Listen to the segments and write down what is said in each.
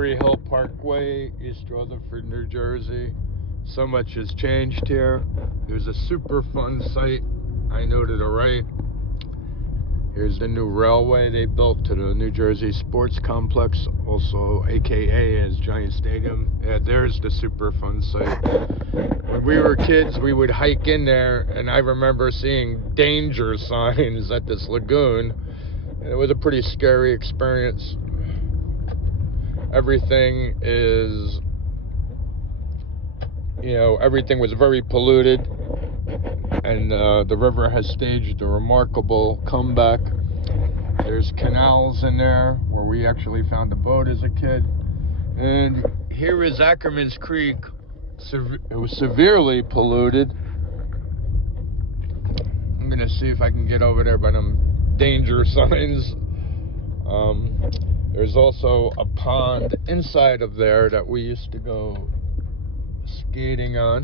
Cherry Hill Parkway, East Rutherford, New Jersey. So much has changed here. There's a Superfund site, I noted alright. Here's the new railway they built to the New Jersey Sports Complex, also AKA as Giant Stadium. Yeah, there's the Superfund site. When we were kids, we would hike in there, and I remember seeing danger signs at this lagoon, and it was a pretty scary experience. Everything is, everything was very polluted, and the river has staged a remarkable comeback. There's canals in there where we actually found a boat as a kid. And here is Ackermans Creek. It was severely polluted. I'm gonna see if I can get over there by them danger signs. There's also a pond inside of there that we used to go skating on.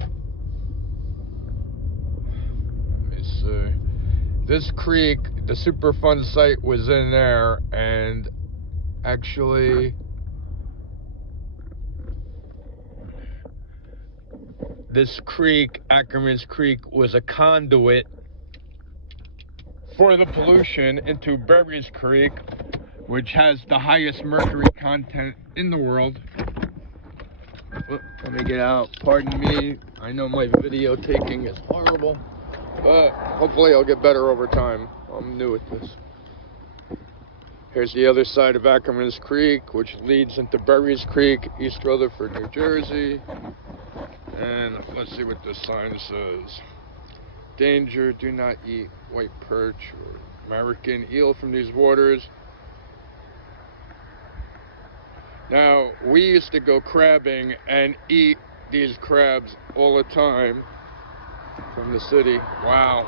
Let me see. This creek, the Superfund site was in there, and actually this creek, Ackermans Creek, was a conduit for the pollution into Berries Creek, which has the highest mercury content in the world. Let me get out. Pardon me. I know my video taking is horrible, but hopefully I'll get better over time. I'm new at this. Here's the other side of Ackermans Creek, which leads into Berries Creek, East Rutherford, New Jersey. And let's see what this sign says. Danger, do not eat white perch or American eel from these waters. Now, we used to go crabbing and eat these crabs all the time from the city. Wow.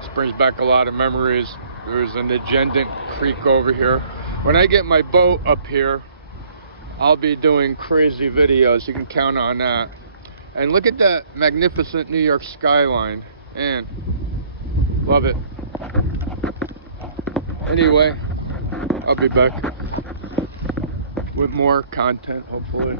This brings back a lot of memories. There's an Agendant Creek over here. When I get my boat up here, I'll be doing crazy videos. You can count on that. And look at that magnificent New York skyline. Man, love it. Anyway, I'll be back with more content, hopefully.